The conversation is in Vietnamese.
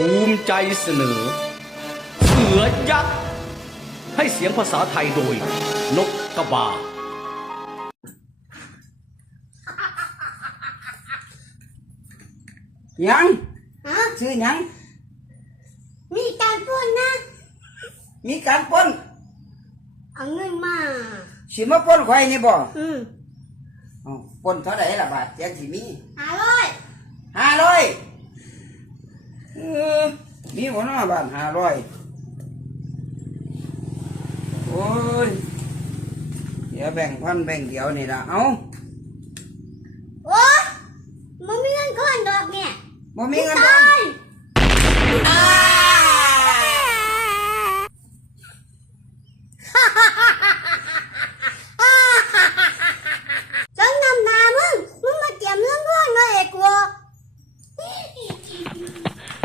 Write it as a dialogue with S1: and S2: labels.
S1: ภูมิใจเสนอเสือยักษ์ให้เสียงภาษาไทยโดย นกกระบา
S2: หยัง ฮะ ชื่อหยัง
S3: มีการป้นนะ
S2: มีการป้น
S3: เอาเงินมา
S2: สิมาป้นไข่นี่บ่อืมอ๋อป้นเท่าไหร่ล่ะบาทเจ้าสิมีห้าร้อยห้าร้อย Oh, wait. Wait đi của nó bạn hà rồi ôi giờ bèn khoan bèn kéo này là áo
S3: bố mi ăn có ăn được nè bố mi ăn Thank you.